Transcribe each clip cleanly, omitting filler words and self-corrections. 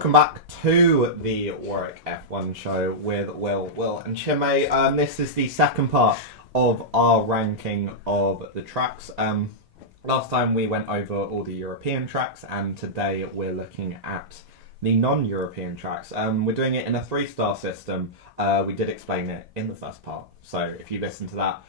welcome back to the Warwick F1 show with Will and Chinmay. This is the second part of our ranking of the tracks. Last time we went over all the European tracks, and today we're looking at the non-European tracks. We're doing it in a 3-star system. We did explain it in the first part, so if you listen to that,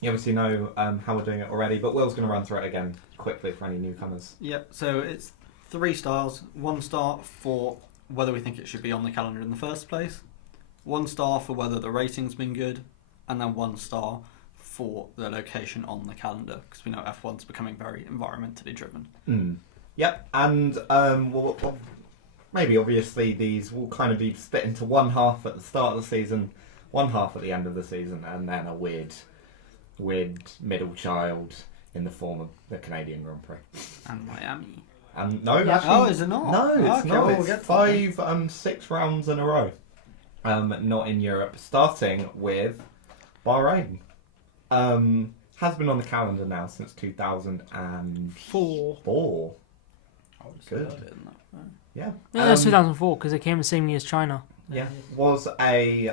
you obviously know how we're doing it already, but Will's going to run through it again quickly for any newcomers. Yep, so it's 3 stars, 1 star for whether we think it should be on the calendar in the first place, 1 star for whether the rating's been good, and then 1 star for the location on the calendar, because we know F1's becoming very environmentally driven. Yep, and maybe obviously these will kind of be split into one half at the start of the season, one half at the end of the season, and then a weird middle child in the form of the Canadian Grand Prix. And Miami. And no, Yeah. actually, Oh, is it not? No, it's Okay, not. well, It's we'll get 6 rounds in a row. Not in Europe. Starting with Bahrain. Has been on the calendar now since 2004. Good. Yeah. Yeah, that's 2004 because it came the same year as China. Yeah, was a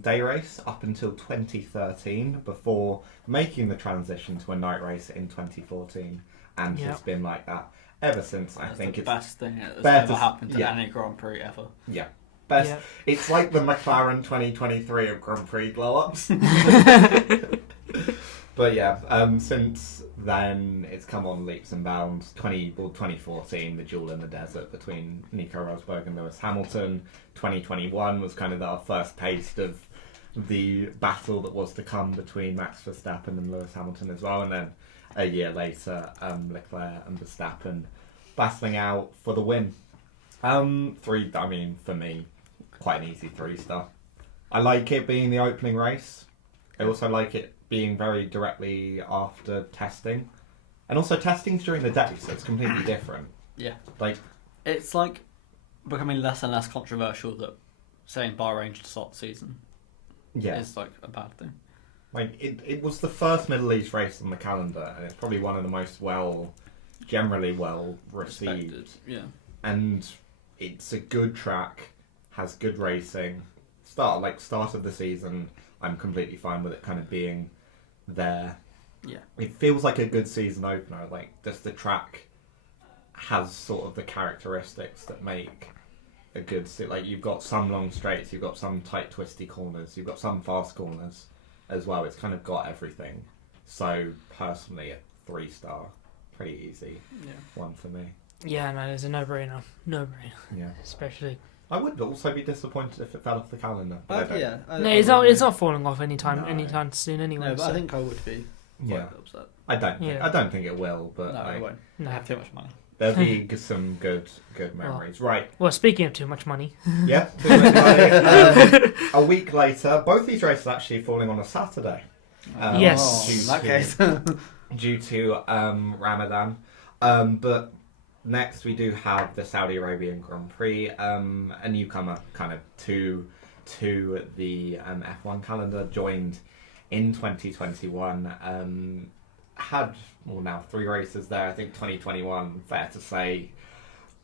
day race up until 2013 before making the transition to a night race in 2014, and it's been like that ever since. I think the it's best thing that's ever happened to any Grand Prix ever. Yeah, best. Yeah. It's like the McLaren 2023 of Grand Prix glow-ups. But yeah, since then it's come on leaps and bounds. 2014, the duel in the desert between Nico Rosberg and Lewis Hamilton. 2021 was kind of our first taste of the battle that was to come between Max Verstappen and Lewis Hamilton as well. And then a year later, Leclerc and Verstappen battling out for the win. For me, quite an easy 3-star. I like it being the opening race. I also like it being very directly after testing. And also testing's during the day, so it's completely different. Yeah. It's becoming less and less controversial that saying Bahrain should start the season is a bad thing. It was the first Middle East race on the calendar, and it's probably one of the most generally well received. Respected, yeah. And it's a good track, has good racing. Start of the season, I'm completely fine with it kind of being there. Yeah. It feels like a good season opener. Just the track has sort of the characteristics that make a good you've got some long straights, you've got some tight twisty corners, you've got some fast corners as well. It's kind of got everything. So personally, a 3-star, pretty easy one for me. Yeah, no, it's a no-brainer. Yeah. Especially. I would also be disappointed if it fell off the calendar. It's not falling off anytime soon anyway. No, but I think I would be quite upset. I don't think it will, but no, it won't. I have too much money. There'll be some good memories. Right. Well, speaking of too much money. Yeah. Too much money. A week later, both these races are actually falling on a Saturday. Yes. In that case. Due to Ramadan. But next we do have the Saudi Arabian Grand Prix, a newcomer kind of to the F1 calendar, joined in 2021. Had now 3 races there. I think 2021, fair to say,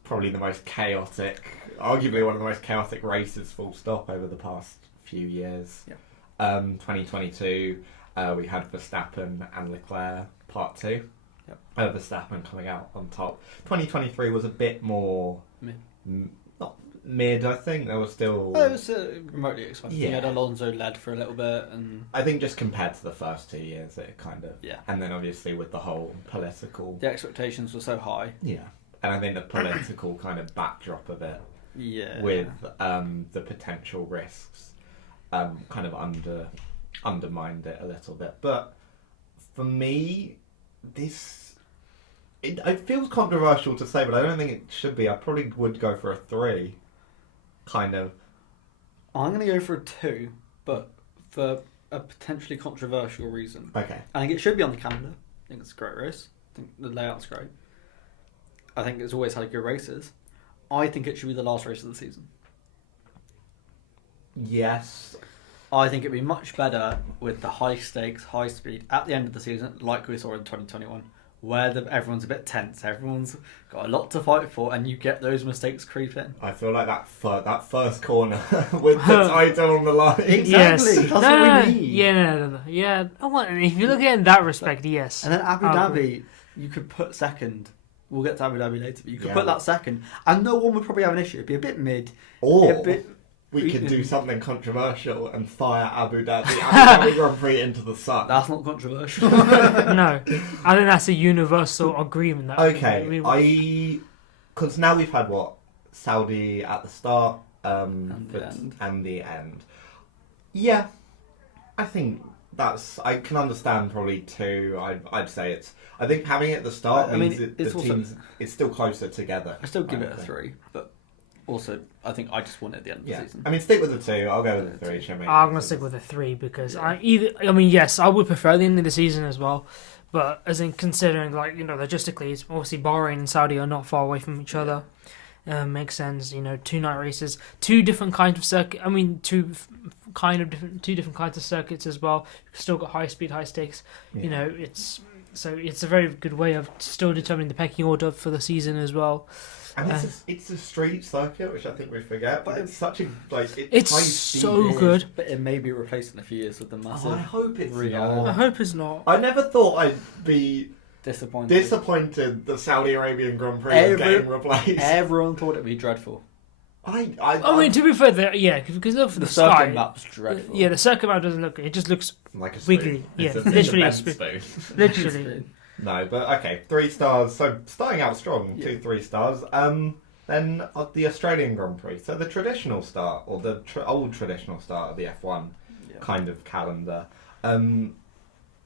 probably the most chaotic, arguably one of the most chaotic races, full stop, over the past few years. Yeah. 2022, we had Verstappen and Leclerc Part 2. Yep. Verstappen coming out on top. 2023 was a bit more not mid. I think there was still. It was remotely exciting. Yeah. You had Alonso led for a little bit, and I think just compared to the first 2 years, it kind of and then obviously with the whole political, the expectations were so high. Yeah, and I think the political kind of backdrop of it, with the potential risks, kind of undermined it a little bit. But for me, it feels controversial to say, but I don't think it should be. I probably would go for a 3. Kind of. I'm going to go for a 2, but for a potentially controversial reason. Okay. I think it should be on the calendar. I think it's a great race. I think the layout's great. I think it's always had good races. I think it should be the last race of the season. Yes. I think it'd be much better with the high stakes, high speed at the end of the season, like we saw in 2021, where everyone's a bit tense, everyone's got a lot to fight for, and you get those mistakes creep in. I feel like that first corner with the title on the line. Exactly. Yes. That's what we need. Yeah. Oh, well, if you look at it in that respect, yes. And then Abu I Dhabi, agree. you could put second. We'll get to Abu Dhabi later, but you could Yeah. put that second, and no one would probably have an issue. It'd be a bit mid. Or a bit. we could do something controversial and fire Abu Dhabi Grand Prix into the sun. That's not controversial. No, I think that's a universal agreement. That Okay, because now we've had Saudi at the start And the end. Yeah, I think I can understand probably two. I'd say I think having it at the start means it's still closer together. I still give it a 3, but also I think I just want it at the end of the season. I mean, stick with the 2. I'll go with the 3. Chinmay. I'm gonna stick with a 3 because yes, I would prefer the end of the season as well, but as in considering logistically, obviously Bahrain and Saudi are not far away from each other. Makes sense. 2 night races, 2 different kinds of circuit. I mean, two different kinds of circuits as well. You've still got high speed, high stakes. Yeah. It's a very good way of still determining the pecking order for the season as well. And it's a street circuit, which I think we forget, but it's such a it's high so speed. good. But it may be replaced in a few years with the massive. I hope it's Riyadh. not. I hope it's not. I never thought I'd be disappointed. the Saudi Arabian Grand Prix was getting replaced. Everyone thought it'd be dreadful. I mean, to be fair, because look for the circuit sky. map's dreadful. Yeah, the circuit map doesn't look. It just looks like a wiggly. Yeah, literally a spoon. Literally. No, but okay, 3 stars. So starting out strong, 3 stars. Then the Australian Grand Prix. So the traditional start, or the old traditional start of the F1 kind of calendar.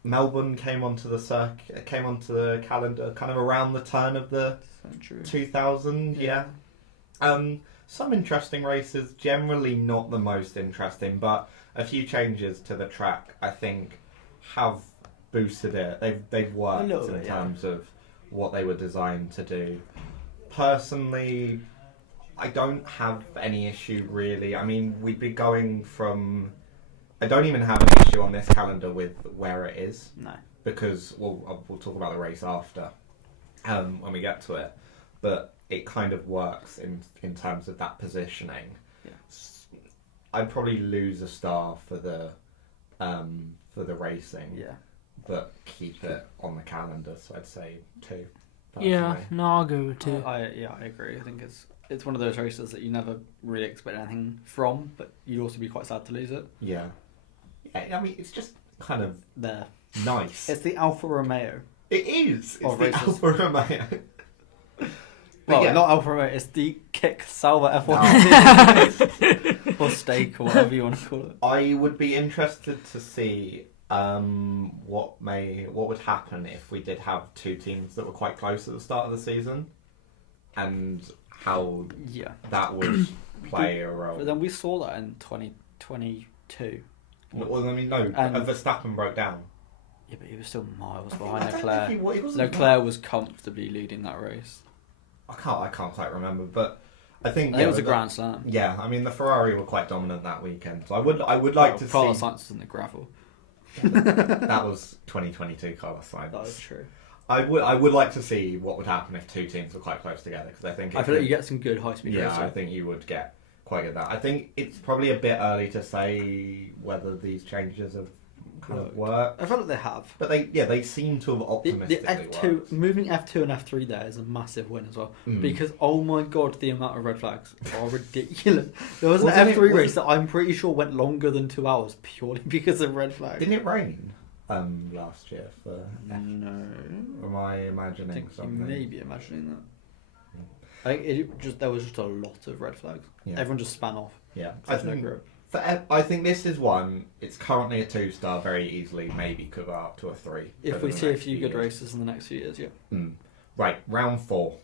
Melbourne came onto the calendar kind of around the turn of the Century. 2000. Yeah. Some interesting races. Generally not the most interesting, but a few changes to the track I think have boosted it. They've worked in terms of what they were designed to do. Personally, I don't have any issue really. I mean, we'd be going from. I don't even have an issue on this calendar with where it is. No. Because we'll talk about the race after, when we get to it. But it kind of works in terms of that positioning. Yeah. I'd probably lose a star for the racing. Yeah. But keep it on the calendar, so I'd say 2. Yeah, no, I'll go with 2. I agree. I think it's one of those races that you never really expect anything from, but you'd also be quite sad to lose it. Yeah. I mean, it's just kind of There. nice. It's the Alfa Romeo. It is. It's the races. Alfa Romeo. Well, not Alfa Romeo. It's the Kick Sauber F1 or Steak or whatever you want to call it. I would be interested to see what would happen if we did have 2 teams that were quite close at the start of the season, and how that would play a role. But then we saw that in 2022. Well, I mean, no, Verstappen broke down. Yeah, but he was still miles behind Leclerc. He wasn't Leclerc was comfortably leading that race. I can't quite remember, but I think it was a Grand Slam. Yeah, I mean the Ferrari were quite dominant that weekend, so I would like to see. Carlos Sainz was in the gravel. That was 2022 Carlos Sainz. That is true. I would like to see what would happen if 2 teams were quite close together, because I think I feel like you get some good high speed racing. Yeah, I think you would get quite good at that. I think it's probably a bit early to say whether these changes have kind of worked. I feel like they have. But they seem to have optimistically the F2 worked. moving F2 and F3 there is a massive win as well, because oh my god, the amount of red flags are ridiculous. There was an F3 race that I'm pretty sure went longer than 2 hours purely because of red flags. Didn't it rain last year for? No. Or am I imagining something? You may be imagining that. I think there was just a lot of red flags. Yeah. Everyone just span off. Yeah, I think this is one. It's currently a 2-star, very easily. Maybe could go up to a 3 if we see a few good races in the next few years. Yeah. Right, round 4.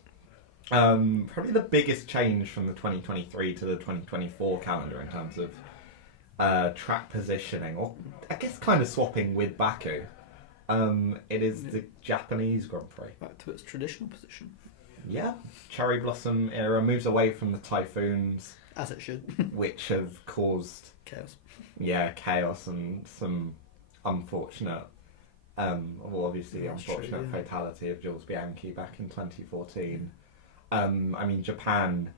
Probably the biggest change from the 2023 to the 2024 calendar in terms of track positioning, or I guess kind of swapping with Baku. It is the Japanese Grand Prix. Back to its traditional position. Yeah, cherry blossom era moves away from the typhoons, as it should, which have caused chaos. Yeah, chaos and some unfortunate Well, obviously the That's true, unfortunate yeah. fatality of Jules Bianchi back in 2014. I mean, Japan,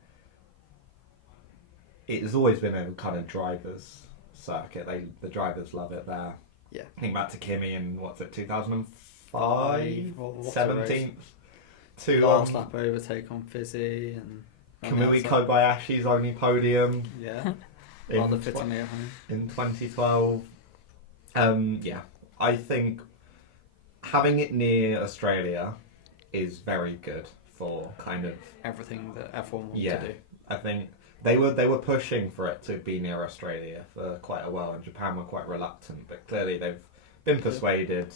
it has always been a kind of driver's circuit. The drivers love it there. Yeah. Think back to Kimi in, 2005? Well, what a race. 17th? To Last lap overtake on Fizzy and Kamui Kobayashi's only podium Yeah. in, Rather fittingly at home. in 2012. Yeah, I think having it near Australia is very good for kind of Everything that F1 wants Yeah. to do. I think they were pushing for it to be near Australia for quite a while, and Japan were quite reluctant, but clearly they've been persuaded.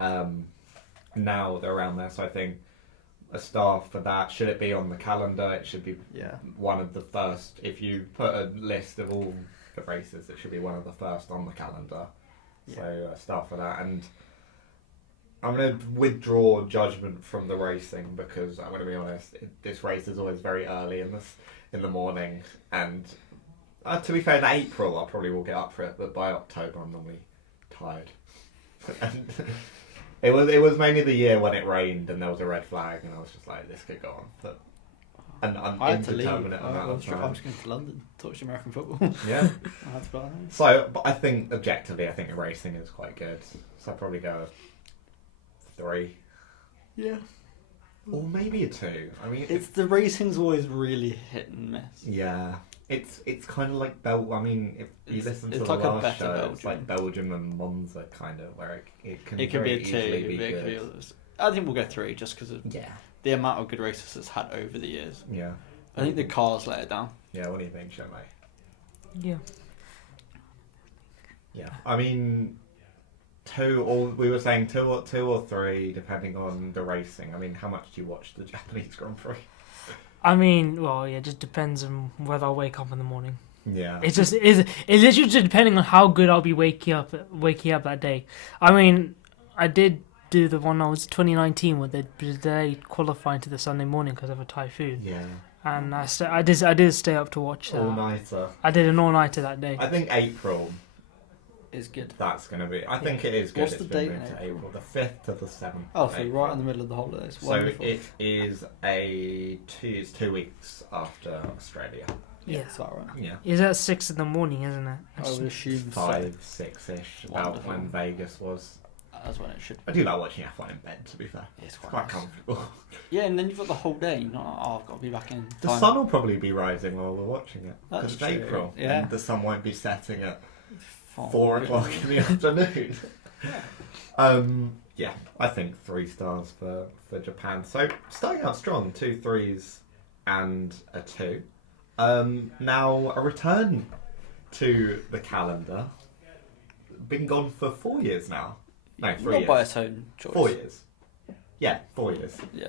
Now they're around there, so I think a star for that. Should it be on the calendar? It should be Yeah. one of the first. If you put a list of all the races, it should be one of the first on the calendar. Yeah. So a star for that, and I'm going to withdraw judgment from the racing because I'm going to be honest. This race is always very early in the morning, and to be fair, in April I probably will get up for it, but by October I'm normally tired. And it was mainly the year when it rained and there was a red flag, and I was just like, this could go on for an I had to leave. indeterminate amount I of was time. going to London to watch American football. Yeah. I had to fly. So, but I think objectively, I think the racing is quite good. So I'd probably go 3 Yeah. or maybe a 2. I mean, It's the racing's always really hit and miss. yeah, it's kind of like I mean, if you listen to it's the like a last better show, it's like Belgium. Belgium and Monza kind of where it can It can very be a 2, easily be but it good. could be I think we'll go 3 just because of Yeah, the amount of good races it's had over the years. yeah, I think the cars let it down. yeah. What do you think, Chinmay? Yeah. Yeah, I mean, 2 or we were saying 2 or 3 depending on the racing. I mean, how much do you watch the Japanese Grand Prix? I mean, well, yeah, it just depends on whether I wake up in the morning. Yeah, It's literally just depending on how good I'll be waking up that day. I mean, I did do the one I was 2019 where they qualified to the Sunday morning because of a typhoon, yeah, and I did stay up to watch that. all nighter. I did an all nighter that day. I think April. It's good. That's going to be. I think it is good. What's It's the been date moved in to April? April, the 5th to the 7th. Oh, of so April. right in the middle of the holidays. So Wonderful. it is it's 2 weeks after Australia. Yeah. Is that right? Yeah, Is that 6 in the morning, isn't it? I would assume 5, 6-ish. About Wonderful. when Vegas was. that's when it should. I do like watching F1 in bed. To be fair, It's quite nice. comfortable. Yeah, and then you've got the whole day. You're not, oh, I've got to be back in. The time. sun will probably be rising while we're watching it That's because it's true, April. yeah. And the sun won't be setting at Oh, 4 good. o'clock in the afternoon. Yeah, I think 3 stars for Japan. So starting out strong, 2 3s and a 2. Now a return to the calendar. Been gone for 4 years now. No, 3 Not years. by its own choice. 4 years. Yeah, 4 years. Yeah.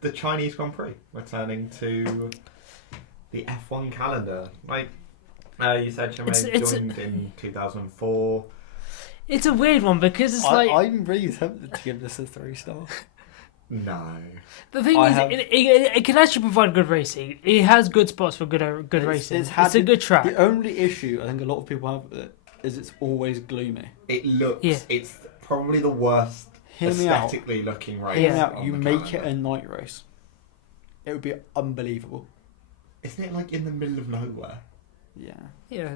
The Chinese Grand Prix returning to the F1 calendar. Like you said, Chinmay joined in 2004. It's a weird one because it's like I'm really tempted to give this a 3-star. No. the thing I is, have- it can actually provide good racing. It has good spots for good racing. It's a good track. The only issue I think a lot of people have with it is it's always gloomy. It looks. Yeah. It's probably the worst Hear me out. aesthetically looking race. Hear me out. on You the make calendar. it a night race. It would be unbelievable. Isn't it like in the middle of nowhere? Yeah. Yeah,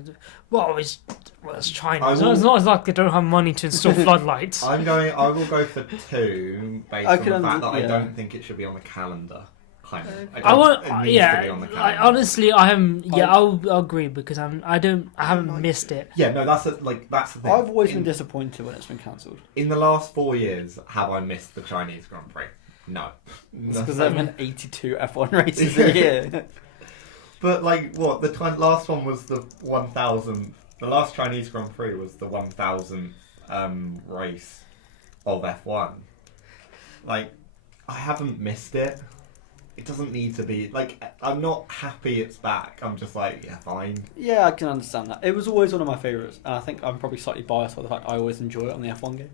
it's China. I It's will- not like they don't have money to install floodlights. I will go for 2 based I on the can fact that I yeah. don't think it should be on the calendar. Kind of. I don't- want, it needs to be on the calendar. honestly, I am. Yeah, I'll agree because I haven't missed it. Yeah, no, that's the thing. I've always in, been disappointed when it's been cancelled. in the last 4 years, have I missed the Chinese Grand Prix? No. It's because there have been 82 F1 races a year. But like, what the last one was the 1000th. The last Chinese Grand Prix was the 1000th race of F1. Like, I haven't missed it. It doesn't need to be like. I'm not happy it's back. I'm just like, yeah, fine. Yeah, I can understand that. It was always one of my favourites, and I think I'm probably slightly biased by the fact I always enjoy it on the F1 game.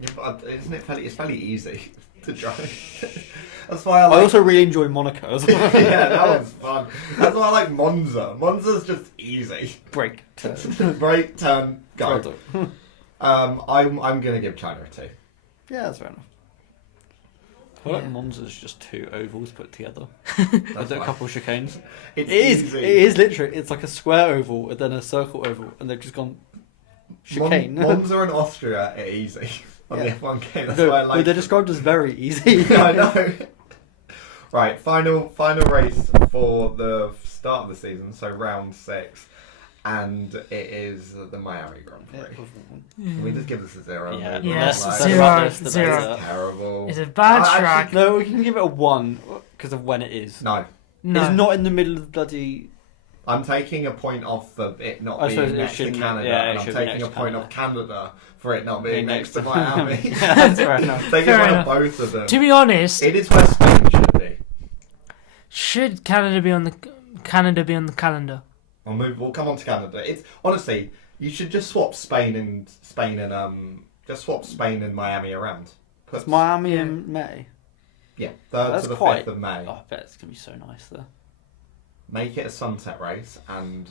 Yeah, but isn't it fairly? It's fairly easy to drive. That's why I I like. also really enjoy Monaco as well. Yeah, that was fun. That's why I like Monza. Monza's just easy. Break. Break, turn, go. Throttle. I'm gonna give China a 2. Yeah, that's fair enough. I feel like Yeah. Monza's just 2 ovals put together That's with a fine. couple of chicanes. It's It is. easy. It is literally. It's like a square oval and then a circle oval, and they've just gone chicane. Monza and Austria are easy on Yeah. the F1 game. That's No, why I but like they're them. described as very easy. I know. Right, final race for the start of the season, so round 6, and it is the Miami Grand Prix. Can we just give this a 0? Yeah, Maybe? Yes, Like, zero, about this, the zero. better. It's terrible. It's a bad Actually, track. No, we can give it a 1 because of when it is. No, No. It's not in the middle of the bloody. I'm taking a point off of it not I suppose being it next to shouldn't- Canada, yeah, it and I'm should be taking next a to point off Canada for it not being next to Miami. Yeah, that's fair enough. Taking Fair one enough. of both of them. To be honest, It is where Spain should be. should Canada be on the calendar? We'll come on to Canada. It's honestly, you should just swap Spain and Miami around. It's Miami Yeah. in May. Yeah, 3rd That's to the quite- 5th of May. Oh, I bet it's gonna be so nice there. Make it a sunset race, and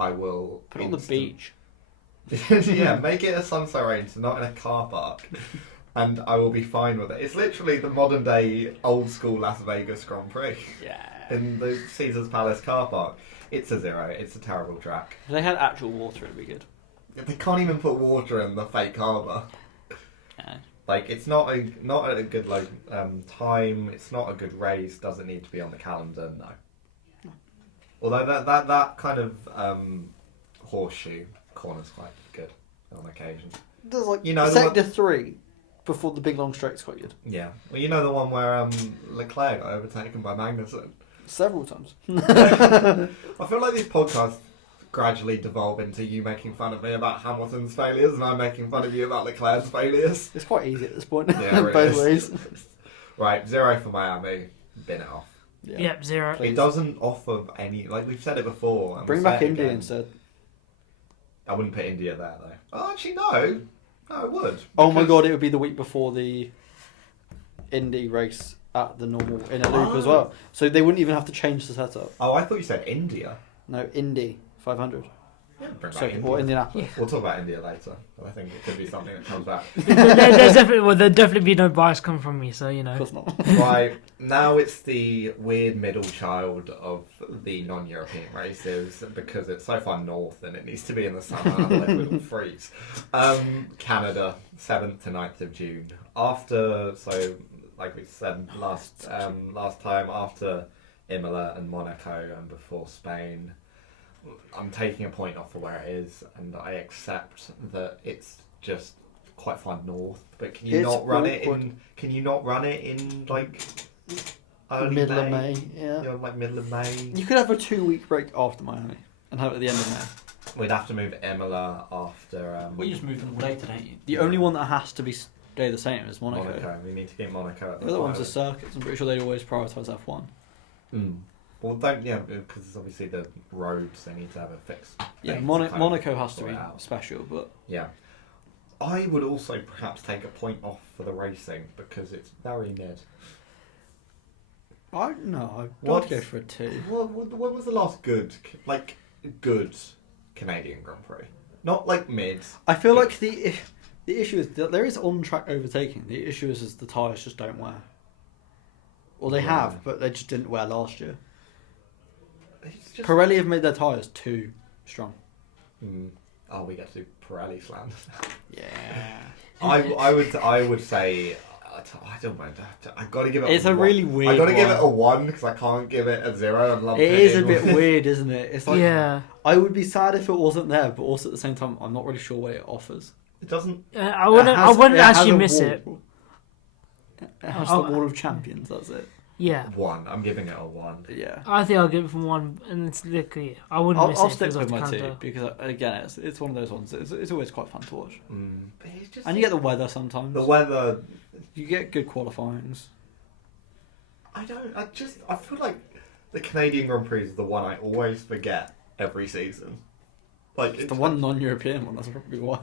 I will Put it on the beach. Yeah, make it a sunset race, not in a car park, and I will be fine with it. It's literally the modern day old school Las Vegas Grand Prix Yeah. in the Caesars Palace car park. It's a 0. It's a terrible track. If they had actual water, it'd be good. They can't even put water in the fake harbour. Yeah. Like, it's not a good time. It's not a good race. Doesn't need to be on the calendar. No. Although that kind of horseshoe corner's quite good on occasion. There's like You know, the sector 3 before the big long straight's quite good. Yeah. Well, you know the one where Leclerc got overtaken by Magnussen. Several times. I feel like these podcasts gradually devolve into you making fun of me about Hamilton's failures, and I'm making fun of you about Leclerc's failures. It's quite easy at this point. Yeah, it Both is. ways. Right, 0 for Miami. Bin it off. Yeah. Yep, 0. Please. It doesn't offer any. Like we've said it before. and Bring we'll back say it India again. instead. I wouldn't put India there though. Oh, actually no. No, I would. Oh my because- god, it would be the week before the Indy race at the normal inner loop as Oh. well. So they wouldn't even have to change the setup. Oh, I thought you said India. No, Indy 500. Yeah, bring back Sorry, India. or Indianapolis. We'll talk about India later. But I think it could be something that comes back. There's definitely be no bias coming from me, so you Of know. course not. Right, now it's the weird middle child of the non-European races because it's so far north and it needs to be in the summer, otherwise we will freeze. Canada, 7th to 9th of June. After, so like we said last time, after Imola and Monaco and before Spain, I'm taking a point off for where it is, and I accept that it's just quite far north. But can you It's not run it awkward. in? Can you not run it in like early Middle May? of May, yeah. You know, like middle of May. You could have a 2-week break after Miami and have it at the end of May. We'd have to move Imola after. Well, you just move them all later, don't you? The only one that has to stay the same is Monaco. Monaco. We need to get Monaco. At The other ones are pilot. circuits. I'm pretty sure they always prioritise F1. Well, don't because obviously the roads they need to have a fixed. Yeah, thing to kind of Monaco has to sort be it out. special, but Yeah. I would also perhaps take a point off for the racing because it's very mid. I'd What's- go for a 2. When was the last good Canadian Grand Prix? Not like mid. I feel like the issue is that there is on-track overtaking. The issue is the tyres just don't wear. Or they Yeah. have, but they just didn't wear last year. It's just. Pirelli have made their tyres too strong. Oh, we get to do Pirelli slams. Yeah. I would say. I don't mind. I've got to give it. It's a a 1. really weird I got to give it a one. 1 because I can't give it a 0 and lump It is a in bit with- weird, isn't it? It's like Yeah. I would be sad if it wasn't there, but also at the same time, I'm not really sure what it offers. It doesn't. I wouldn't It has actually a miss wall. it. It has Oh. the Wall of Champions. That's it. Yeah. 1. I'm giving it a 1. Yeah. I think I'll give it from 1, and it's literally, I wouldn't I'll miss it. if it stick was with off my Canada. 2 because again, it's one of those ones. It's always quite fun to watch, But it's just and you get the weather sometimes. the weather. You get good qualifyings. I feel like the Canadian Grand Prix is the one I always forget every season. Like It's the one non-European one. That's probably why.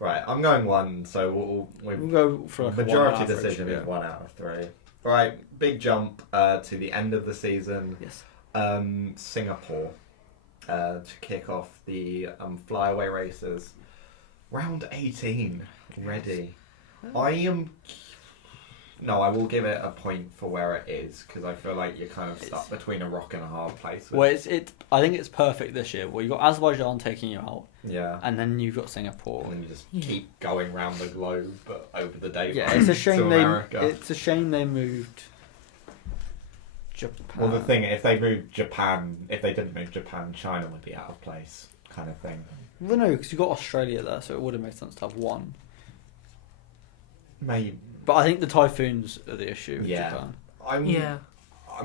Right, I'm going 1, so We'll go for like a majority 1 average, decision yeah. is 1 out of 3. Right, big jump to the end of the season. Yes. Singapore to kick off the flyaway races. Round 18 ready. I will give it a point for where it is because I feel like you're kind of stuck between a rock and a hard place. Well, I think it's perfect this year. Well, you got Azerbaijan taking you out, Yeah. and then you've got Singapore. And then you just keep going round the globe, but over the date. Yeah, it's a shame America. It's a shame they moved Japan. Well, the thing, if they didn't move Japan, China would be out of place, kind of thing. Well, no, because you got Australia there, so it would have made sense to have one. Maybe. But I think the typhoons are the issue with Yeah. Japan. I'm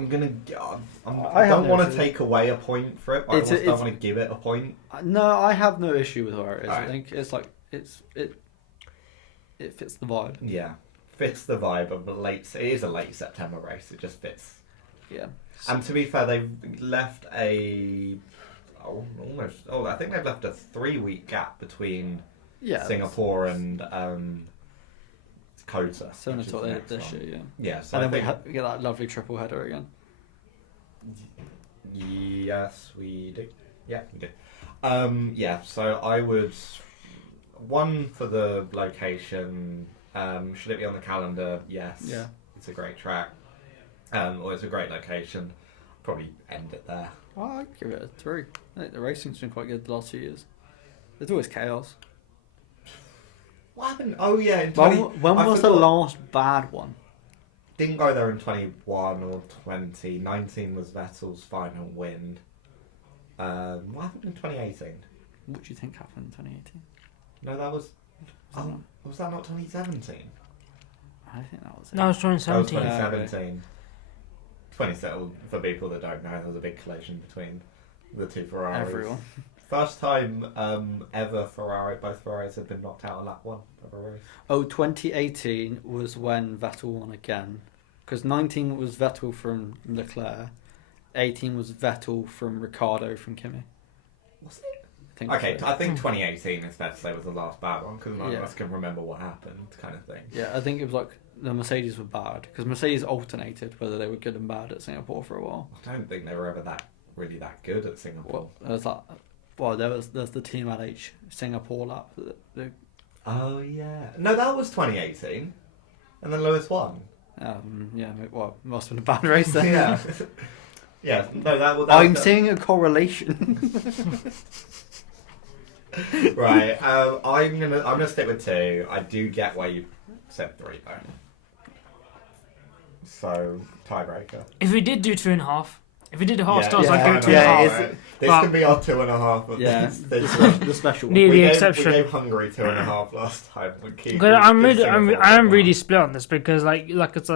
gonna. I I don't have no want to issue. take away a point for it, but I also don't want to give it a point. No, I have no issue with where it is. Right. I think it's like it fits the vibe. Yeah, fits the vibe of the late. It is a late September race. It just fits. Yeah. And to be fair, they've left I think they've left a 3-week gap between Singapore and Kota. Similar which to is what the they did next this one. year, yeah. Yeah, so And I then think, we get that lovely triple header again. Yes, we do. Yeah, we do. So I would... One for the location. Should it be on the calendar? Yes. Yeah. It's a great track. Or it's a great location. Probably end it there. Oh, I'd give it a 3. I think the racing's been quite good the last 2 years. There's always chaos. What happened? Oh yeah, in When I was the forgot. last bad one? Didn't go there in 21 or 20. 19 was Vettel's final win. What happened in 2018? What do you think happened in 2018? No, that was... was that not 2017? I think that was it. No, it's That was 2017. 2017. 2017, for people that don't know, there was a big collision between the two Ferraris. Everyone. First time ever both Ferraris have been knocked out on lap 1 of a race. Oh, 2018 was when Vettel won again. Because 19 was Vettel from Leclerc. 18 was Vettel from Ricardo from Kimi. Was it? I think Okay, so. I think 2018 is fair to say was the last bad one because none Yeah. of us can remember what happened, kind of thing. Yeah, I think it was like the Mercedes were bad. Because Mercedes alternated whether they were good and bad at Singapore for a while. I don't think they were ever really that good at Singapore. There's the Team LH Singapore lap. Oh yeah, no, that was 2018, and then Lewis won. It must have been a bad race then. Yeah, yeah. No, that I'm was seeing a correlation. right. I'm gonna stick with 2. I do get why you said 3 though. So tiebreaker. If we did do 2.5, if we did a half stars, yeah, I'd go yeah, 2.5. yeah, Right. This But- can be our 2.5. Of Yeah, this. the special one. The we exception. gave Hungary 2.5 last time. I am really split on this because like it's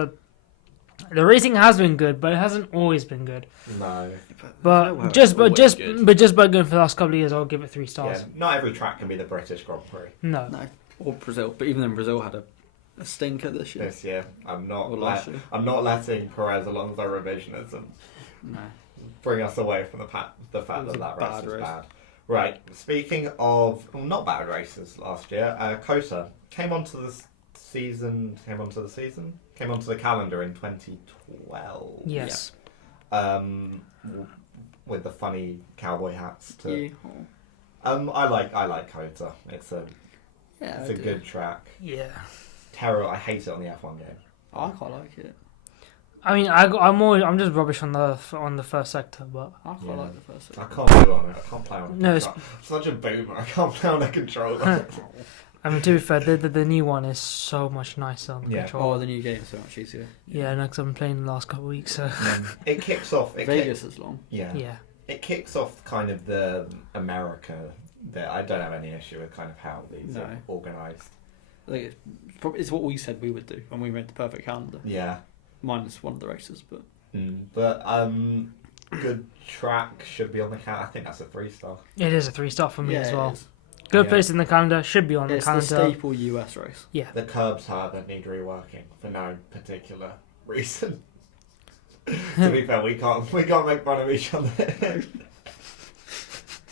the racing has been good, but it hasn't always been good. No. But just by going for the last couple of years, I'll give it 3 stars. Yeah, not every track can be the British Grand Prix No. No, or Brazil. But even then, Brazil had a stinker this year. this year. I'm not Or last year. letting Perez Alonso revisionism No. bring us away from the fact was that a race bad was race. bad. Right. Speaking of not bad races last year, Kota came onto the calendar in 2012. Yes. With the funny cowboy hats. Yeah. I like Kota. It's a Yeah, good track. Yeah. Terrible. I hate it on the F1 game. I quite like it. I mean, I'm just rubbish on the first sector, but I quite Yeah. like the first I one. can't do it on it. I can't play on it. No, it's- I'm such a boomer. I can't play on a controller. I mean, to be fair, the new one is so much nicer on the Yeah. controller. Oh, the new game is so much easier. Yeah, no, because I've been playing the last couple of weeks, so It kicks off. Vegas is long. Yeah. yeah. It kicks off kind of the America. That I don't have any issue with kind of how these No. are organised. I think it's what we said we would do when we made the perfect calendar. Yeah. Minus one of the races, but But good track should be on the count. I think that's a 3-star. It is a 3-star for me yeah, as it well. is. Good Yeah. place in the calendar, should be on It's the the calendar. staple US race. Yeah. The curbs, however, need reworking for no particular reason. To be fair, we can't make fun of each other.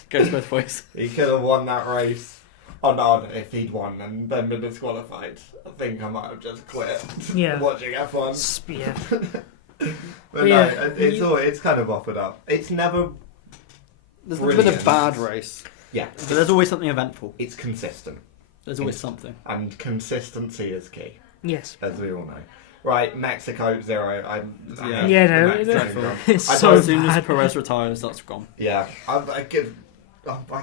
Goes both ways. He could have won that race. Oh no, if he'd won and then been disqualified, I think I might have just quit Yeah. watching F1. Yeah. But no, Yeah. it's kind of offered up. It's never, There's never been a Brilliant. bad race, yeah, but there's always something eventful. it's consistent. There's always something. And consistency is key, Yes. as we all know. Right, Mexico 0. Yeah, no, it's so As soon as bad. Perez retires, that's gone. Yeah, I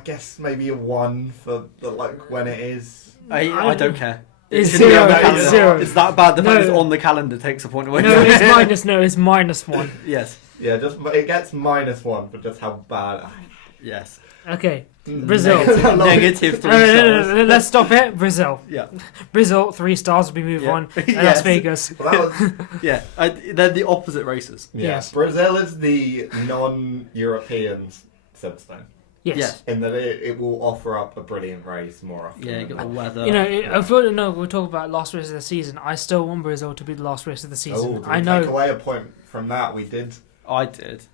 guess maybe a 1 for the, like when it is. I don't care. It's It shouldn't be on 0. the It's calendar. 0. It's that bad. The fact No. it's on the calendar takes a point away. No, it's minus. No, it's -1. Yes. Yeah, just it gets -1 for just how bad. Yes. Okay. Brazil. Negative 3 No, stars. no, let's stop it. Brazil. Yeah. Brazil, 3 stars. We move Yeah. on. And Yes. Las Vegas. Well, that was, Yeah. They're the opposite races. yeah. Yes. Brazil is the non-European Silverstone, Yes. in that it will offer up a brilliant race more often. Yeah, you than got the weather. You know, I feel no. We'll talk about last race of the season. I still want Brazil to be the last race of the season. Oh, I take know. away a point from that. We did. I did.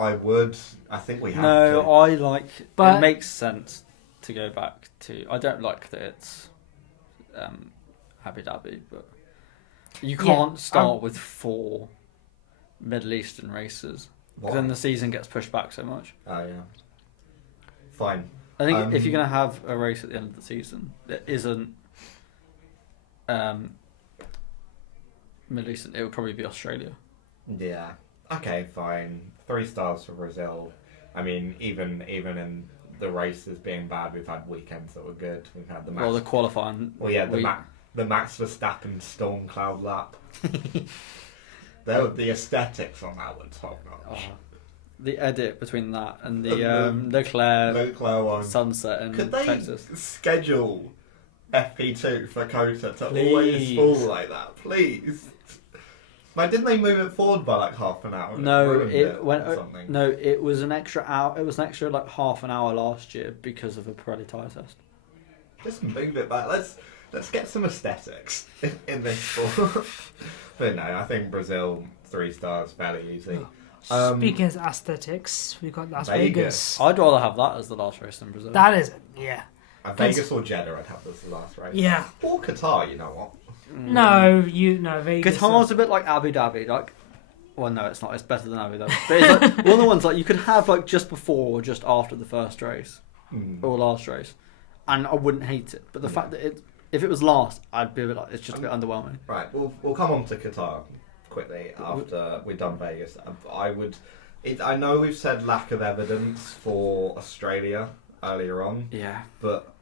I would. I think we have No, to. I like. But- it makes sense to go back to. I don't like that it's Abu Dhabi, but you Yeah, can't start with 4 Middle Eastern races Why? because then the season gets pushed back so much. Oh yeah. Fine. I think if Um, you're going to have a race at the end of the season that isn't Middle Eastern, it would probably be Australia. Yeah. Okay. Fine. 3 stars for Brazil. I mean, even in the races being bad, we've had weekends that were good. We've had the Well, the qualifying. Well, yeah, week. the Max Verstappen storm cloud lap. The aesthetics on that were top notch. Oh, the edit between that and the And Leclerc Leclerc one. sunset in Could they Texas. schedule FP2 for Kota to Please. always fall like that, please? Like, didn't they move it forward by like half an hour? No, ruined it went. or something. No, it was an extra hour. It was an extra like half an hour last year because of a Pirelli tyre test. Just move it back. Let's get some aesthetics in this sport. But no, I think Brazil 3 stars fairly easy. Speaking of aesthetics, we got Las Vegas. Vegas. I'd rather have that as the last race than Brazil. That is, yeah. Vegas or Jeddah, I'd have as the last race. Yeah. Or Qatar, you know what? No, Vegas. Qatar's a bit like Abu Dhabi, like. Well, no, it's not. It's better than Abu Dhabi. But it's like one of the ones like you could have like just before or just after the first race or last race, and I wouldn't hate it. But the fact that if it was last, I'd be a bit like it's just a bit underwhelming. Right, we'll come on to Qatar quickly after we've done Vegas. I know we've said lack of evidence for Australia earlier on, Yeah, but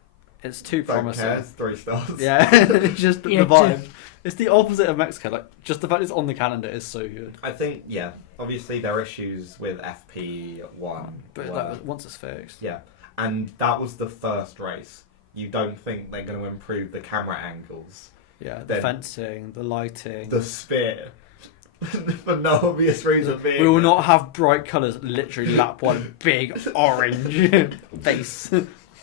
it's too don't promising. care, it's 3 stars. Yeah, it's just Yeah, the vibe. It's the opposite of Mexico. Like just the fact it's on the calendar is so good. I think, yeah, obviously there are issues with FP1. But once it's fixed, yeah, and that was the first race. You don't think they're going to improve the camera angles, yeah, the Then- fencing, the lighting. the sphere, for no obvious reason being. We will not have bright colours. Literally, lap one, big orange face.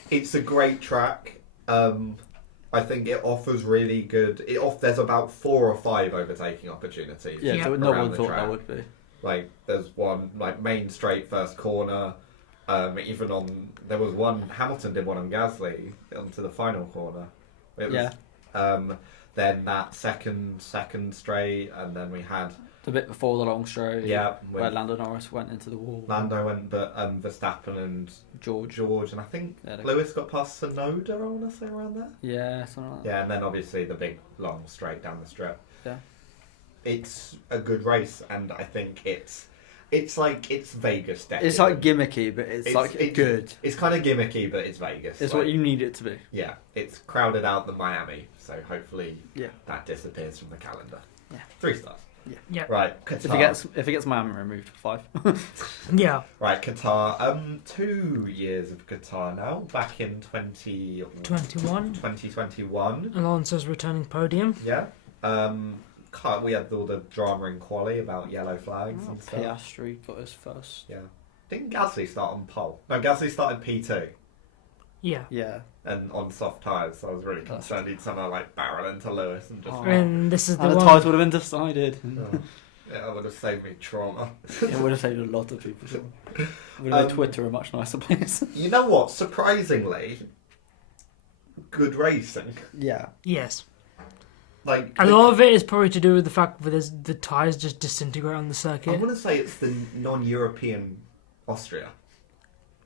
It's a great track. I think it offers really good. There's about 4 or 5 overtaking opportunities. Yeah, Yeah. so no around one the thought track. there would be. Like there's one like main straight first corner. Even on there was one Hamilton did one on Gasly onto the final corner. It was, Yeah. Then that second straight, and then we had The bit before the long straight. yeah Where with Lando Norris went into the wall. Lando and Verstappen and George. and I think Yeah, Lewis got past Sonoda. I want to say around there. Yeah, something like that. Yeah, and then obviously the big long straight down the strip. Yeah. It's a good race, and I think it's Vegas decadent. It's like gimmicky, but it's good. It's kind of gimmicky, but it's Vegas. It's like, what you need it to be. Yeah, it's crowded out the Miami, so hopefully Yeah. that disappears from the calendar. Yeah. 3 stars. Yeah. Right, Qatar. If it gets Miami removed, 5. Yeah. Right, Qatar. 2 years of Qatar now. Back in 2021. Alonso's returning podium. Yeah. We had all the drama in quali about yellow flags and stuff. Piastri got his first. Yeah. Didn't Gasly start on pole? No, Gasly started P2 Yeah. Yeah. and on soft tyres, so I was really concerned he'd somehow like barrel into Lewis and just. Oh. And this is the And the one. title would have been decided. Oh. Yeah, it would have saved me trauma. It would have saved a lot of people. It would have made Twitter a much nicer place. You know what? Surprisingly, good racing. Yeah. Yes. Like A lot of it is probably to do with the fact that the tyres just disintegrate on the I circuit. want to say it's the non-European Austria.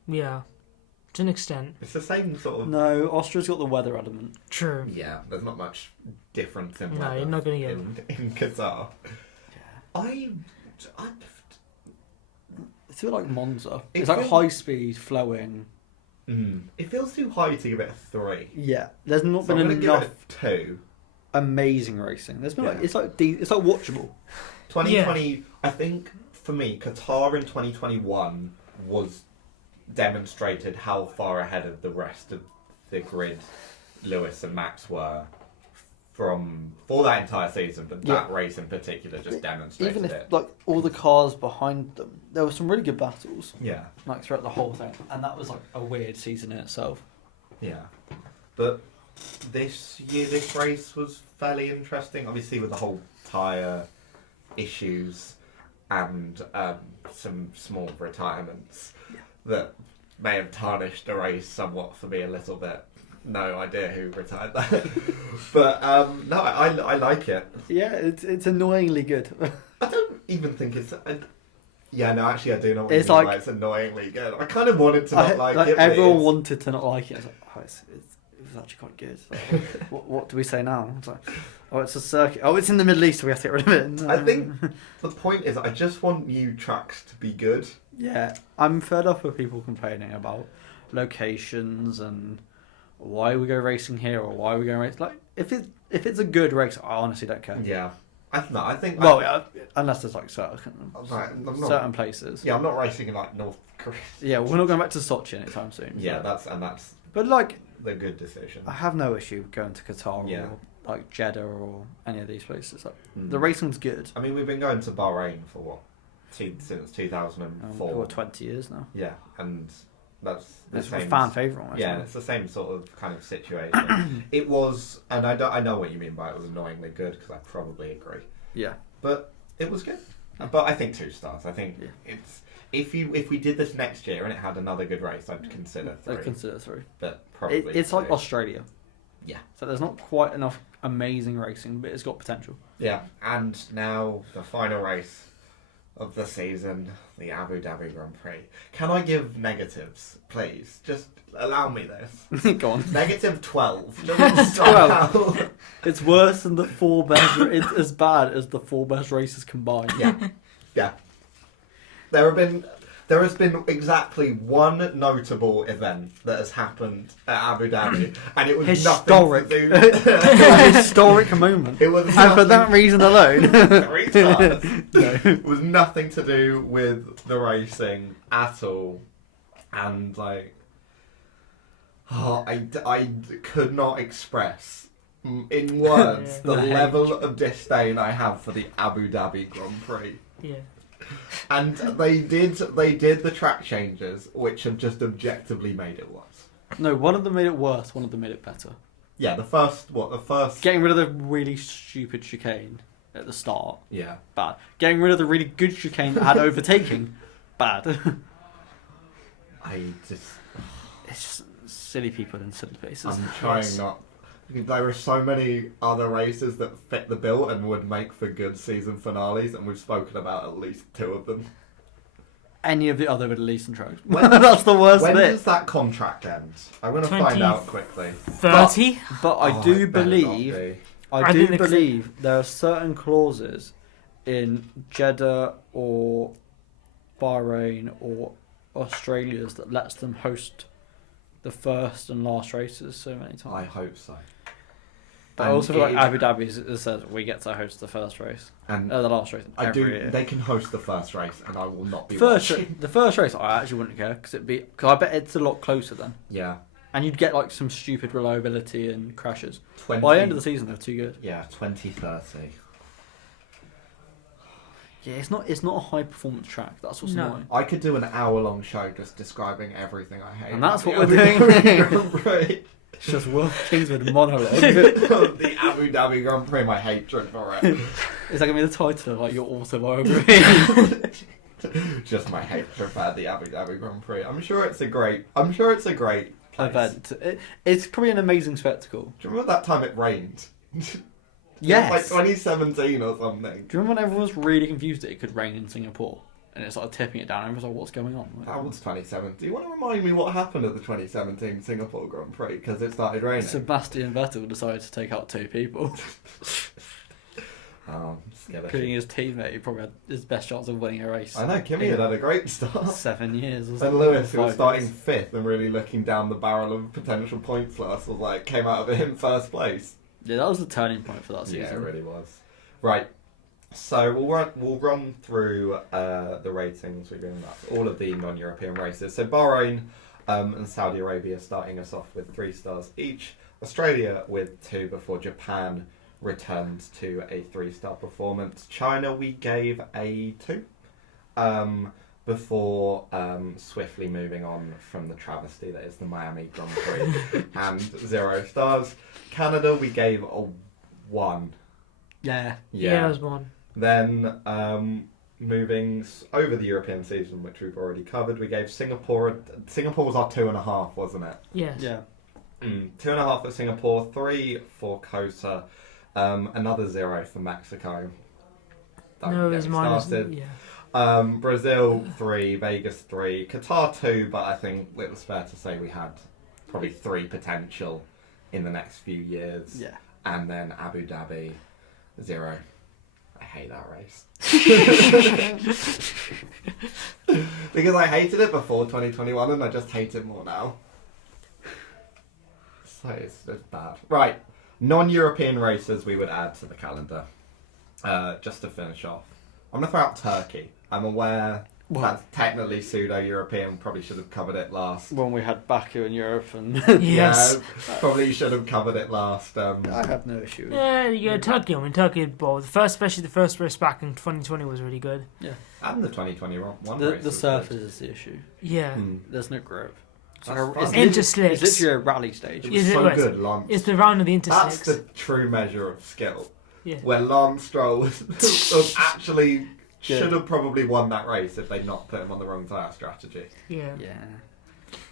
Yeah. to an extent. It's the same sort of. No, Austria's got the weather element. True. Yeah, there's not much difference in No, weather you're not going to get. in Qatar. I It's a bit like Monza. It It's like feels- high speed, flowing. It feels too high to give it a 3. Yeah, there's not So I'm been going to give enough it a 2. amazing racing. There's been Yeah. like it's like watchable. 2020, I think for me, Qatar in 2021 was demonstrated how far ahead of the rest of the grid Lewis and Max were for that entire season, but that race in particular just demonstrated Even if it. like all the cars behind them, there were some really good battles Yeah, like throughout the whole thing, and that was like a weird season in itself. yeah. But this race was fairly interesting, obviously with the whole tyre issues and some small retirements that may have tarnished the race somewhat for me a little bit. No idea who retired that. But no, I like it. Yeah, it's annoyingly good. I don't even think it's... yeah, no, actually I do know what It's you mean like- by it's annoyingly good. I kind of wanted to not like it. but everyone it's- wanted to not like it. I was like, oh, it was actually quite good. Like, what do we say now? It's like, oh, it's a circuit. Oh, it's in the Middle East, so we have to get rid of it. No. I think the point is I just want new tracks to be good. Yeah, I'm fed up with people complaining about locations and why we go racing here or why we go racing. Like, if it's a good race, I honestly don't care. Yeah. I think... Well, unless there's like certain I'm not, certain places. yeah, I'm not racing in like North Korea. Yeah, we're not going back to Sochi anytime soon. Yeah, so. that's But like, the good decision. I have no issue going to Qatar Yeah. or like Jeddah or any of these places. Like, Mm. the racing's good. I mean, we've been going to Bahrain for what? Since 2004. For 20 years now. Yeah, and that's the It's a same. fan favourite one. Yeah, it's the same sort of kind of situation. It was, and I know what you mean by it was annoyingly good because I probably agree. Yeah. But it was good. But I think 2 stars. I think Yeah. it's if we did this next year and it had another good race, I'd consider 3. I'd consider 3. But probably It's like 2. Australia. Yeah. So there's not quite enough amazing racing, but it's got potential. Yeah, and now the final race of the season, the Abu Dhabi Grand Prix. Can I give negatives, please? Just allow me this. Go on. Negative 12. Just 12. It's worse than the 4 best. It's as bad as the 4 best races combined. Yeah. There has been exactly one notable event that has happened at Abu Dhabi, and it was Historic. nothing to do. A historic moment. It was And for nothing- that reason alone. 3 stars. No. It was nothing to do with the racing at all, and like, I could not express in words the The hate. level of disdain I have for the Abu Dhabi Grand Prix. Yeah. And they did the track changes, which have just objectively made it worse. No, one of them made it worse, one of them made it better. Yeah, the first. Getting rid of the really stupid chicane at the start, Yeah. bad. Getting rid of the really good chicane that had overtaking, bad. It's just silly people in silly places. I'm trying not. There are so many other races that fit the bill and would make for good season finales, and we've spoken about at least 2 of them. Any of the other Middle Eastern tracks. When- That's the worst When bit. does that contract end? I'm going to find out quickly. 30? But I Oh, do it better not believe, be. I do think it's- believe there are certain clauses in Jeddah or Bahrain or Australia's that lets them host the first and last races so many times. I hope so. But I And also feel like it- Abu Dhabi it says we get to host the first race, And the last race I every do. year. They can host the first race, and I will not be First, watching. the first race I actually wouldn't care because I bet it's a lot closer then, Yeah. and you'd get like some stupid reliability and crashes. 20, By the end of the season, they're too good. Yeah, 2030. Yeah, it's not a high performance track. That's what's No. annoying. I could do an hour-long show just describing everything I hate. And that's about what the we're Abu doing. Dhabi Grand Prix. It's just Will Kingswood monologue. The Abu Dhabi Grand Prix, my hatred for it. Is that gonna be the title of like your autobiography? Just my hatred for the Abu Dhabi Grand Prix. I'm sure it's a great place. Event. It's probably an amazing spectacle. Do you remember that time it rained? Yes. Like 2017 or something. Do you remember when everyone was really confused that it could rain in Singapore and it started tipping it down. And everyone's like, "What's going on?" That was 2017. Do you want to remind me what happened at the 2017 Singapore Grand Prix? Because it started raining. Sebastian Vettel decided to take out 2 people, Oh, scared. including his teammate, who probably had his best chance of winning a race. I know, Kimi had a great start. 7 years. Or And Lewis, who was 5 starting years. 5th and really looking down the barrel of potential points loss, was like, came out of it in first place. Yeah, that was the turning point for that season. Yeah, it really was. Right. So we'll run through the ratings. We're doing that. All of the non-European races. So Bahrain and Saudi Arabia starting us off with 3 stars each. Australia with 2 before Japan returned to a 3-star performance. China we gave a 2 before swiftly moving on from the travesty that is the Miami Grand Prix and 0 stars. Canada we gave a 1. Yeah. Yeah, it was 1. Then moving over the European season, which we've already covered, we gave Singapore was our 2.5, wasn't it? Yes. Yeah. 2.5 for Singapore, 3 for COTA, another 0 for Mexico. Don't No, it get was me minus. started. Yeah. Brazil 3, Vegas 3, Qatar 2, but I think it was fair to say we had probably 3 potential in the next few years. Yeah. And then Abu Dhabi 0. I hate that race. Because I hated it before 2021 and I just hate it more now. So it's bad. Right. Non-European races we would add to the calendar. Just to finish off. I'm going to throw out Turkey. I'm aware that's technically pseudo-European. Probably should have covered it last. When we had Baku in Europe and... Yes. Yeah, probably should have covered it last. I have no issue with it. Yeah, yeah, Turkey. I mean, Turkey. Well, especially the first race back in 2020 was really good. Yeah. And the 2021 The race. was surface good. is the issue. Yeah. There's no grip. It's, That's like fun. it's, Interslicks. it's literally a rally stage. It Is was it so was? good, Lance. It's the round of the That's intersects. the true measure of skill. Yeah. Where Lance Stroll was actually Yeah. should have probably won that race if they'd not put him on the wrong tyre strategy. Yeah. Yeah.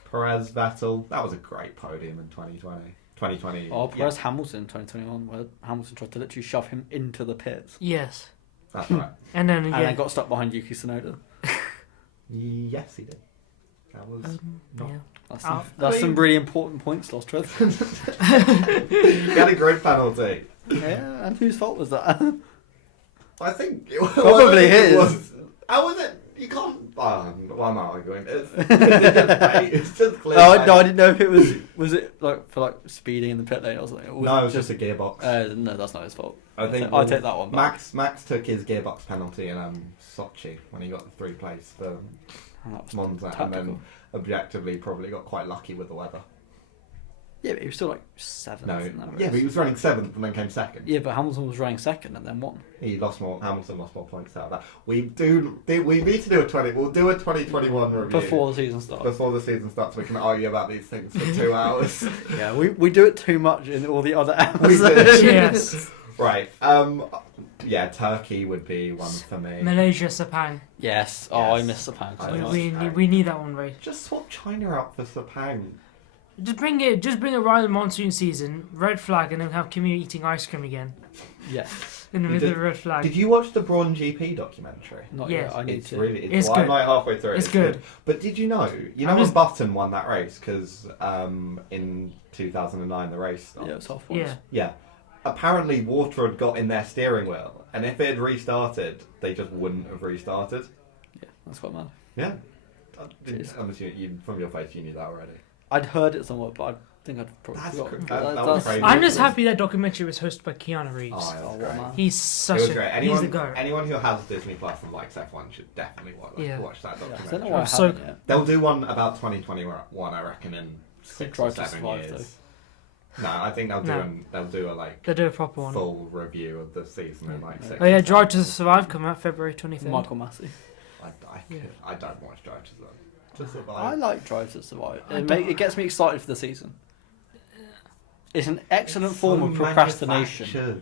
Perez, Vettel, that was a great podium in 2020. 2020. Oh, Perez Hamilton 2021, where Hamilton tried to literally shove him into the pits. Yes. That's right. And then And yeah. then got stuck behind Yuki Tsunoda. Yes, he did. That was not. Yeah. That's, Oh. that's some really important points lost, Trev. He had a grid penalty. Yeah, and whose fault was that? I think it Probably his. was. How was it? You can't. Well, I'm not arguing. It's just clear. Oh, no, I didn't know if it was it like for like speeding in the pit lane or something. Or was No, it was just a gearbox. no, that's not his fault. I think I'll take that one back. Max took his gearbox penalty in Sochi when he got the 3 place for Oh, that was Monza, and tactical. then objectively probably got quite lucky with the weather. Yeah, but he was still like 7th. No, in that race. yeah, but he was running 7th and then came 2nd. Yeah, but Hamilton was running 2nd and then won. Hamilton lost more points out of that. We need to do a 20. We'll do a 2021 review Before the season starts. Before the season starts. We can argue about these things for 2 hours. Yeah, we do it too much in all the other We hours. do. Yes. Right. Yeah, Turkey would be one for me. Malaysia, Sepang. Yes. Oh, I Yes. miss the pan so I We, know. much. we need that one race. Just swap China out for Sepang. Just bring it right in the monsoon season. Red flag, and then have Kimi eating ice cream again. Yeah. In the You middle did- of the red flag. Did you watch the Braun GP documentary? Not Yes. yet. I need It's to. really. It's I'm good. like halfway through it. It's good. But did you know? I'm when just- Button won that race because in 2009 the race stopped. Yeah, it's half ones. Yeah. Yeah. Apparently, water had got in their steering wheel, and if it had restarted, they just wouldn't have restarted. Yeah, that's quite mad. Yeah. Jeez. I'm assuming from your face you knew that already. I'd heard it somewhat, but I think I'd probably That's forgotten. cr- that was That's- crazy. I'm just happy that documentary was hosted by Keanu Reeves. Oh, Oh, that's what great. a man. He's It such was a. great. He's the guy. Anyone who has Disney Plus and likes F1 should definitely Yeah. watch that Yeah, I don't know documentary. why I I'm so- haven't yet. They'll do one about 2021, I reckon, in 6 or Drive to 7 Survive, years. No, I think they'll do No. they'll do a like They do a proper one. full review of the season in like Yeah. 6. Oh yeah, or Drive 7 to Survive come out February 23rd. Michael Massey. Yeah. I don't watch Drive to Survive. To survive. I like Drive to Survive. I don't- It gets me excited for the season. It's an excellent form of procrastination. manufactured.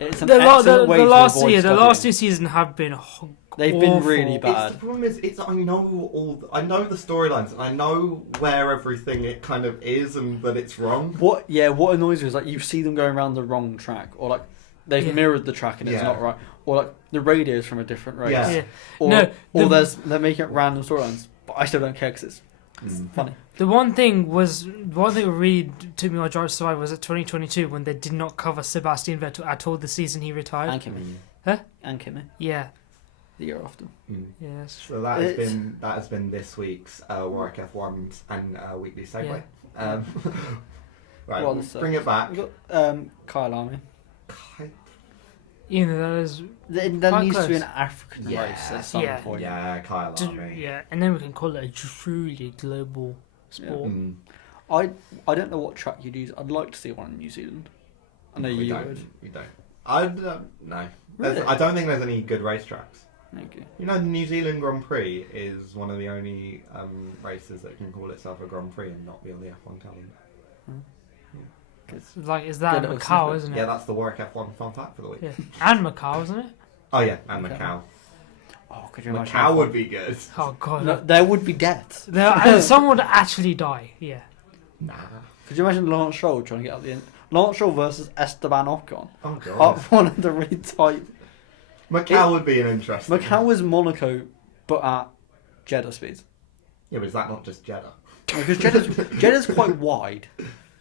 It's an The excellent way to last avoid year, the last studying. 2 seasons have been They've been awful. really It's, bad. the problem is, I know the storylines and I know where everything it kind of is and that it's wrong. What annoys me is like you see them going around the wrong track, or like they've Yeah. mirrored the track and it's not right, or like the radios from a different race, Yeah. Yeah. or No, they're making it random storylines. But I still don't care because it's funny. The one thing that really took me on Drive to Survive was at 2022 when they did not cover Sebastian Vettel at all the season he retired. And Kimmich. Huh? And Kimmich. Yeah. The year after. Yes. So that has been this week's Warwick F1's and weekly segue. Right, Well, we'll so- bring it back. We've got Kyle Army. You know, that is. There Quite needs to be close. an African Yeah. race at some Yeah. point. Yeah, Kyle Army. Yeah, and then we can call it a truly global sport. Mm. I don't know what track you'd use. I'd like to see one in New Zealand. I know you would. We don't. I don't. No. Really? I don't think there's any good racetracks. Okay. You know, the New Zealand Grand Prix is one of the only races that can call itself a Grand Prix and not be on the F1 calendar. Like, is that Good little Macau, snippet. isn't it? Yeah, that's the Warwick F1 fun fact for the week. Yeah. And Macau, isn't it? Oh yeah, and Okay. Macau. Oh, could you imagine? Macau would be good. Oh god. No, there would be deaths. And someone would actually die. Yeah. Nah. Could you imagine Lance Stroll trying to get up the end? Lance Stroll versus Esteban Ocon. Oh god. Up one of the really tight. Macau would be an interesting. Macau was Monaco, but at Jeddah speeds. Yeah, but is that not just Jeddah? Because Jeddah's quite wide,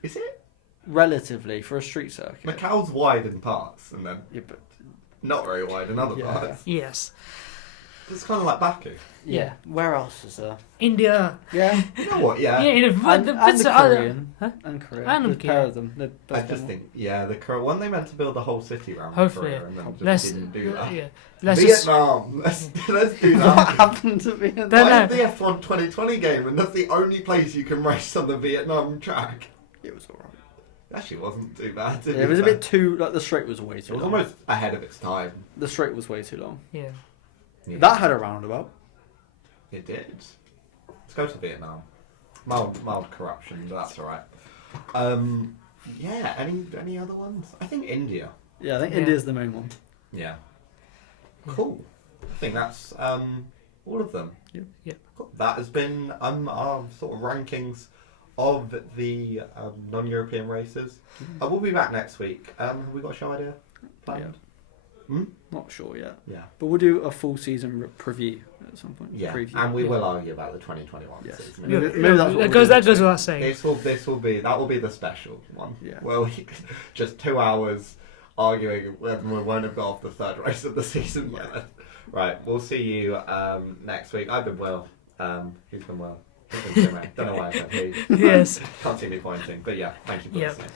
Is it? relatively, for a street circuit. Macau's wide in parts and then Yeah, but not very wide in other Yeah. parts. Yes. It's kind of like Baku. yeah. Where else is there? India. Yeah. You know what? Yeah. Yeah, in And the the other. Korean. Huh? And Korea. And There's a Korea. pair of them. They're I both just one. think, yeah, the Korea one they meant to build a whole city around Hopefully. Korea and then just Let's didn't do that. Yeah. Let's just. Vietnam. Let's do What that. happened to Vietnam? Don't Why know. the F1 2020 game and that's the only place you can race on the Vietnam track. It was alright. It actually wasn't too bad. to Yeah, be it was a fair. bit too. Like the straight was way It too was long. almost ahead of its time. The straight was way too long. Yeah. Yeah. That had a roundabout. It did. Let's go to Vietnam. Mild corruption, but that's alright. Yeah, any other ones? I think India. Yeah, I think Yeah. India's the main one. Yeah. Cool. I think that's all of them. Yep. Yep. Cool. That has been our sort of rankings of the non-European races. We'll be back next week. Have we got a show idea planned? Not sure yet. Yeah. But we'll do a full season preview at some point. Yeah, Preview. and we Yeah. will argue about the 2021 Yes. season. Maybe- Yeah, maybe that's what that we'll goes. do That next goes week. without saying. That will be the special one. Yeah. Well, just 2 hours arguing when we won't have got off the third race of the season yet. Right, we'll see you next week. I've been Will. Who's been Will? Who's been Chinmay? Don't know why I said he. Yes. Can't see me pointing, but yeah, thank you for Yeah. listening.